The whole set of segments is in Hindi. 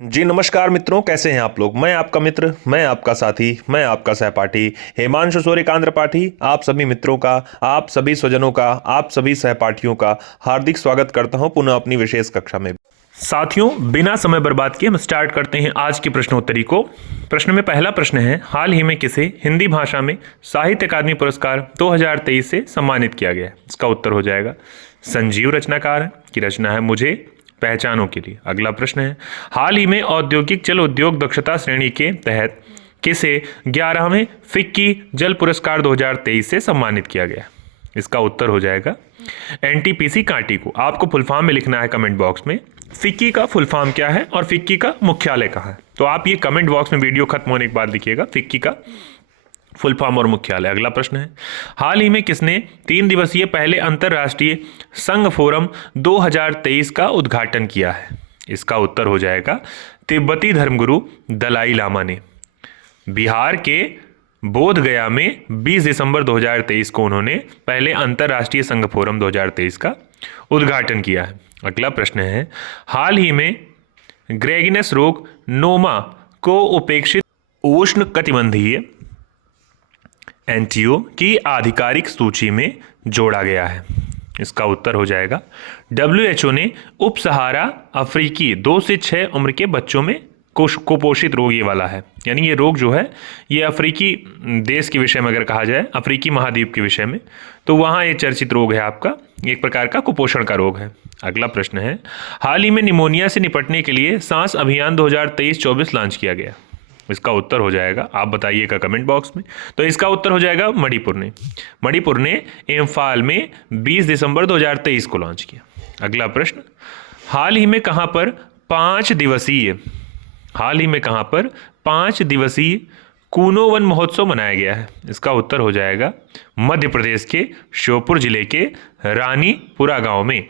जी नमस्कार मित्रों, कैसे हैं आप लोग। मैं आपका मित्र, मैं आपका साथी, मैं आपका सहपाठी हेमांशु सूर्यकांत पाठी आप सभी मित्रों का, आप सभी स्वजनों का, आप सभी सहपाठियों का हार्दिक स्वागत करता हूं पुनः अपनी विशेष कक्षा में। साथियों, बिना समय बर्बाद किए हम स्टार्ट करते हैं आज की प्रश्नोत्तरी को। प्रश्न में पहला प्रश्न है, हाल ही में किसे हिंदी भाषा में साहित्य अकादमी पुरस्कार 2023 से सम्मानित किया गया है। इसका उत्तर हो जाएगा संजीव रचनाकार की रचना है मुझे पहचानों के लिए। अगला प्रश्न है, हाल ही में औद्योगिक जल उद्योग दक्षता श्रेणी के तहत किसे 11वें फिक्की जल पुरस्कार 2023 से सम्मानित किया गया। इसका उत्तर हो जाएगा एनटीपीसी कांटी को। आपको फुल फॉर्म में लिखना है कमेंट बॉक्स में, फिक्की का फुल फॉर्म क्या है और फिक्की का मुख्यालय कहाँ है। तो आप ये कमेंट बॉक्स में वीडियो खत्म होने के बाद लिखिएगा फिक्की का फुल फॉर्म और मुख्यालय। अगला प्रश्न है, हाल ही में किसने 3 दिवसीय पहले अंतर्राष्ट्रीय संघ फोरम 2023 का उद्घाटन किया है। इसका उत्तर हो जाएगा तिब्बती धर्मगुरु दलाई लामा ने। बिहार के बोध गया में 20 दिसंबर 2023 को उन्होंने पहले अंतर्राष्ट्रीय संघ फोरम 2023 का उद्घाटन किया है। अगला प्रश्न है, हाल ही में ग्रेगिनस रोग नोमा को उपेक्षित उष्ण कटिबंधीय एनटीओ की आधिकारिक सूची में जोड़ा गया है। इसका उत्तर हो जाएगा WHO ने उप सहारा अफ्रीकी 2 से 6 उम्र के बच्चों में कुपोषित रोग ये वाला है। यानी ये रोग जो है ये अफ्रीकी देश के विषय में अगर कहा जाए, अफ्रीकी महाद्वीप के विषय में, तो वहाँ ये चर्चित रोग है आपका, एक प्रकार का कुपोषण का रोग है। अगला प्रश्न है, हाल ही में निमोनिया से निपटने के लिए सांस अभियान 2023-24 लॉन्च किया गया। इसका उत्तर हो जाएगा, आप बताइएगा कमेंट बॉक्स में। तो इसका उत्तर हो जाएगा मणिपुर ने इम्फाल में 20 दिसंबर 2023 को लॉन्च किया। अगला प्रश्न, हाल ही में कहां पर 5 दिवसीय कूनो वन महोत्सव मनाया गया है। इसका उत्तर हो जाएगा मध्य प्रदेश के श्योपुर जिले के रानीपुरा गांव में।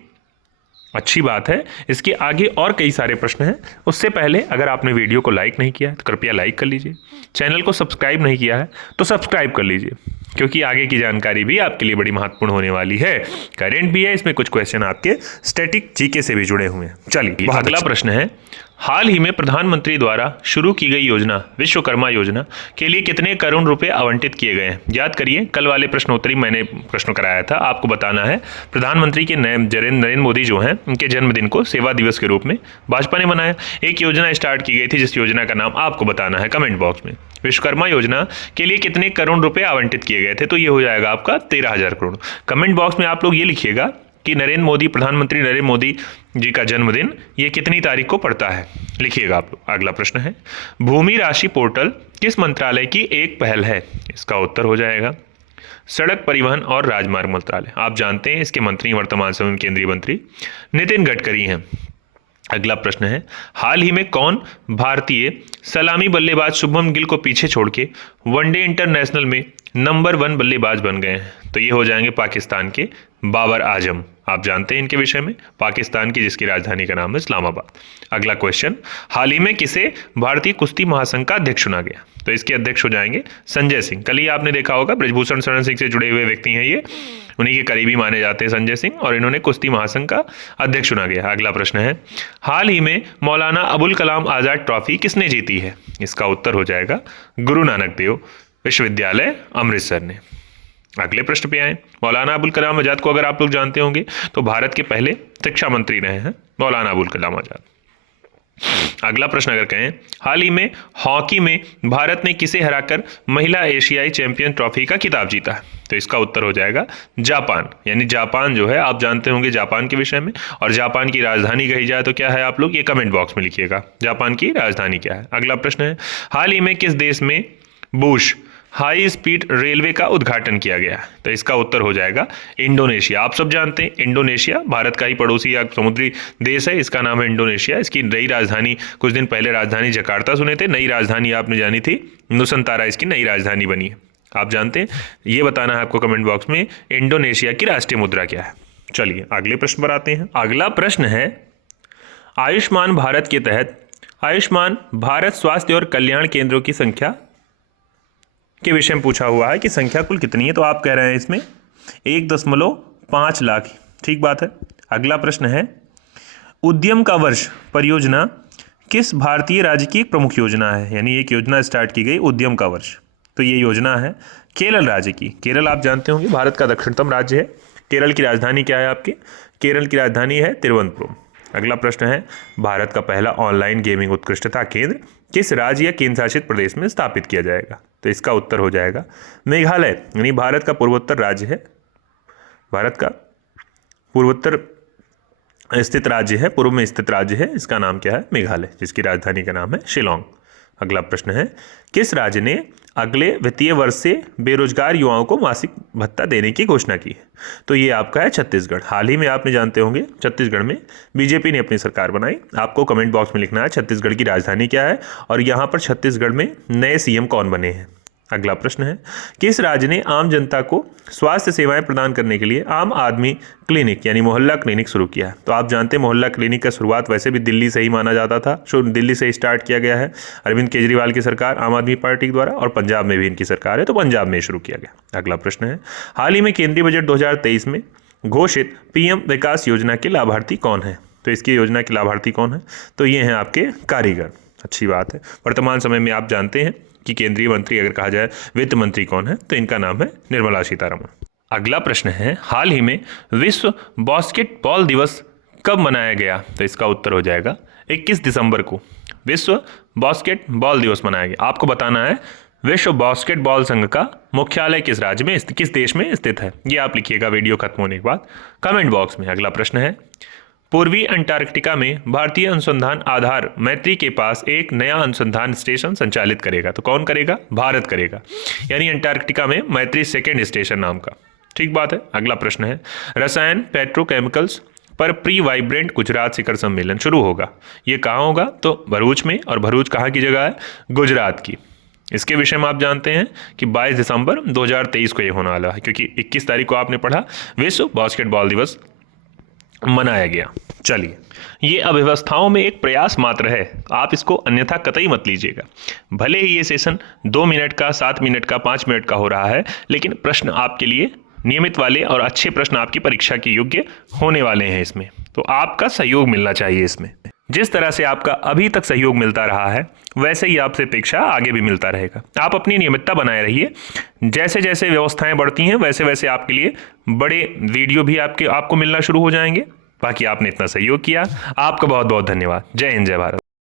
अच्छी बात है। इसके आगे और कई सारे प्रश्न हैं। उससे पहले अगर आपने वीडियो को लाइक नहीं किया है तो कृपया लाइक कर लीजिए। चैनल को सब्सक्राइब नहीं किया है तो सब्सक्राइब कर लीजिए, क्योंकि आगे की जानकारी भी आपके लिए बड़ी महत्वपूर्ण होने वाली है। करेंट भी है, इसमें कुछ क्वेश्चन आपके स्टैटिक जीके से भी जुड़े हुए हैं। चलिए अगला प्रश्न है, हाल ही में प्रधानमंत्री द्वारा शुरू की गई योजना विश्वकर्मा योजना के लिए कितने करोड़ रुपए आवंटित किए गए हैं। याद करिए, कल वाले प्रश्नोत्तरी मैंने प्रश्न कराया था, आपको बताना है प्रधानमंत्री के नरेंद्र मोदी जो हैं उनके जन्मदिन को सेवा दिवस के रूप में भाजपा ने मनाया। एक योजना स्टार्ट की गई थी जिस योजना का नाम आपको बताना है कमेंट बॉक्स में। विश्वकर्मा योजना के लिए कितने करोड़ रुपए आवंटित किए गए थे, तो ये हो जाएगा आपका 13,000 करोड़। कमेंट बॉक्स में आप लोग ये लिखिएगा कि प्रधानमंत्री नरेंद्र मोदी जी का जन्मदिन ये कितनी तारीख को पड़ता है, लिखिएगा आप लोग। अगला प्रश्न है, भूमि राशि पोर्टल किस मंत्रालय की एक पहल है। इसका उत्तर हो जाएगा सड़क परिवहन और राजमार्ग मंत्रालय। आप जानते हैं इसके मंत्री वर्तमान समय में केंद्रीय मंत्री नितिन गडकरी हैं। अगला प्रश्न है, हाल ही में कौन भारतीय सलामी बल्लेबाज शुभमन गिल को पीछे छोड़ के वनडे इंटरनेशनल में नंबर 1 बल्लेबाज बन गए हैं। तो ये हो जाएंगे पाकिस्तान के बाबर आजम। आप जानते हैं इनके विषय में, पाकिस्तान की जिसकी राजधानी का नाम है इस्लामाबाद। अगला क्वेश्चन, हाल ही में किसे भारतीय कुश्ती महासंघ का अध्यक्ष चुना गया। तो इसके अध्यक्ष हो जाएंगे संजय सिंह। कल ही आपने देखा होगा ब्रजभूषण शरण सिंह से जुड़े हुए व्यक्ति हैं ये, उन्हीं के करीबी माने जाते हैं संजय सिंह, और इन्होंने कुश्ती महासंघ का अध्यक्ष चुना गया। अगला प्रश्न है, हाल ही में मौलाना अबुल कलाम आजाद ट्रॉफी किसने जीती है। इसका उत्तर हो जाएगा गुरु नानक देव विश्वविद्यालय अमृतसर ने। अगले प्रश्न पे आए, मौलाना अबुल कलाम आजाद को अगर आप लोग जानते होंगे तो भारत के पहले शिक्षा मंत्री रहे हैं मौलाना अबुल कलाम आजाद। अगला प्रश्न अगर कहें, हाल ही में हॉकी में भारत ने किसे हराकर महिला एशियाई चैंपियन ट्रॉफी का खिताब जीता है। तो इसका उत्तर हो जाएगा जापान। यानी जापान जो है आप जानते होंगे जापान के विषय में, और जापान की राजधानी कही जाए तो क्या है, आप लोग ये कमेंट बॉक्स में लिखिएगा जापान की राजधानी क्या है। अगला प्रश्न है, हाल ही में किस देश में बुश हाई स्पीड रेलवे का उद्घाटन किया गया। तो इसका उत्तर हो जाएगा इंडोनेशिया। आप सब जानते हैं इंडोनेशिया भारत का ही पड़ोसी या समुद्री देश है, इसका नाम है इंडोनेशिया। इसकी नई राजधानी, कुछ दिन पहले राजधानी जकार्ता सुने थे, नई राजधानी आपने जानी थी नुसंतारा, इसकी नई राजधानी बनी है। आप जानते हैं, ये बताना है आपको कमेंट बॉक्स में इंडोनेशिया की राष्ट्रीय मुद्रा क्या है। चलिए अगले प्रश्न पर आते हैं। अगला प्रश्न है, आयुष्मान भारत के तहत आयुष्मान भारत स्वास्थ्य और कल्याण केंद्रों की संख्या के विषय में पूछा हुआ है कि संख्या कुल कितनी है। तो आप कह रहे हैं इसमें 1.5 लाख। ठीक बात है। अगला प्रश्न है, उद्यम का वर्ष परियोजना किस भारतीय राज्य की एक प्रमुख योजना है, यानी एक योजना स्टार्ट की गई उद्यम का वर्ष, तो ये योजना है केरल राज्य की। केरल आप जानते होंगे भारत का दक्षिणतम राज्य है। केरल की राजधानी क्या है आपके? केरल की राजधानी है तिरुवनंतपुरम। अगला प्रश्न है, भारत का पहला ऑनलाइन गेमिंग उत्कृष्टता केंद्र किस राज्य या केंद्र शासित प्रदेश में स्थापित किया जाएगा, तो इसका उत्तर हो जाएगा मेघालय, यानी भारत का पूर्वोत्तर राज्य है। भारत का पूर्वोत्तर स्थित राज्य है, पूर्व में स्थित राज्य है, इसका नाम क्या है? मेघालय, जिसकी राजधानी का नाम है शिलोंग। अगला प्रश्न है, किस राज्य ने अगले वित्तीय वर्ष से बेरोजगार युवाओं को मासिक भत्ता देने की घोषणा की है, तो ये आपका है छत्तीसगढ़। हाल ही में आपने जानते होंगे छत्तीसगढ़ में बीजेपी ने अपनी सरकार बनाई। आपको कमेंट बॉक्स में लिखना है छत्तीसगढ़ की राजधानी क्या है और यहाँ पर छत्तीसगढ़ में नए सीएम कौन बने हैं। अगला प्रश्न है, किस राज्य ने आम जनता को स्वास्थ्य सेवाएं प्रदान करने के लिए आम आदमी क्लिनिक यानी मोहल्ला क्लिनिक शुरू किया है, तो आप जानते हैं मोहल्ला क्लिनिक का शुरुआत वैसे भी दिल्ली से ही माना जाता था, दिल्ली से ही स्टार्ट किया गया है। अरविंद केजरीवाल की सरकार आम आदमी पार्टी के द्वारा, और पंजाब में भी इनकी सरकार है, तो पंजाब में शुरू किया गया। अगला प्रश्न है, हाल ही में केंद्रीय बजट 2023 में घोषित पीएम विकास योजना के लाभार्थी कौन है, तो इसकी योजना के लाभार्थी कौन है, तो ये हैं आपके कारीगर। अच्छी बात है। वर्तमान समय में आप जानते हैं कि केंद्रीय मंत्री अगर कहा जाए वित्त मंत्री कौन है, तो इनका नाम है निर्मला सीतारमण। अगला प्रश्न है, हाल ही में विश्व बास्केटबॉल दिवस कब मनाया गया, तो इसका उत्तर हो जाएगा 21 दिसंबर को विश्व बास्केटबॉल दिवस मनाया गया। आपको बताना है विश्व बास्केटबॉल संघ का मुख्यालय किस राज्य में, किस देश में स्थित है, ये आप लिखिएगा वीडियो खत्म होने के बाद कमेंट बॉक्स में। अगला प्रश्न है, पूर्वी अंटार्कटिका में भारतीय अनुसंधान आधार मैत्री के पास एक नया अनुसंधान स्टेशन संचालित करेगा, तो कौन करेगा? भारत करेगा, यानी अंटार्कटिका में मैत्री सेकेंड स्टेशन नाम का। ठीक बात है। अगला प्रश्न है, रसायन पेट्रोकेमिकल्स पर प्री वाइब्रेंट गुजरात शिखर सम्मेलन शुरू होगा, ये कहाँ होगा? तो भरूच में, और भरूच कहाँ की जगह है? गुजरात की। इसके विषय में आप जानते हैं कि 22 दिसंबर 2023 को ये होने वाला है, क्योंकि 21 तारीख को आपने पढ़ा विश्व बास्केटबॉल दिवस मनाया गया। चलिए, ये अव्यवस्थाओं में एक प्रयास मात्र है, आप इसको अन्यथा कतई मत लीजिएगा। भले ही ये सेशन 2 मिनट का, 7 मिनट का, 5 मिनट का हो रहा है, लेकिन प्रश्न आपके लिए नियमित वाले और अच्छे प्रश्न आपकी परीक्षा के योग्य होने वाले हैं इसमें, तो आपका सहयोग मिलना चाहिए इसमें। जिस तरह से आपका अभी तक सहयोग मिलता रहा है, वैसे ही आपसे अपेक्षा आगे भी मिलता रहेगा। आप अपनी नियमितता बनाए रहिए, जैसे जैसे व्यवस्थाएं बढ़ती हैं वैसे वैसे आपके लिए बड़े वीडियो भी आपको मिलना शुरू हो जाएंगे। बाकी आपने इतना सहयोग किया, आपका बहुत बहुत धन्यवाद। जय हिंद, जय भारत।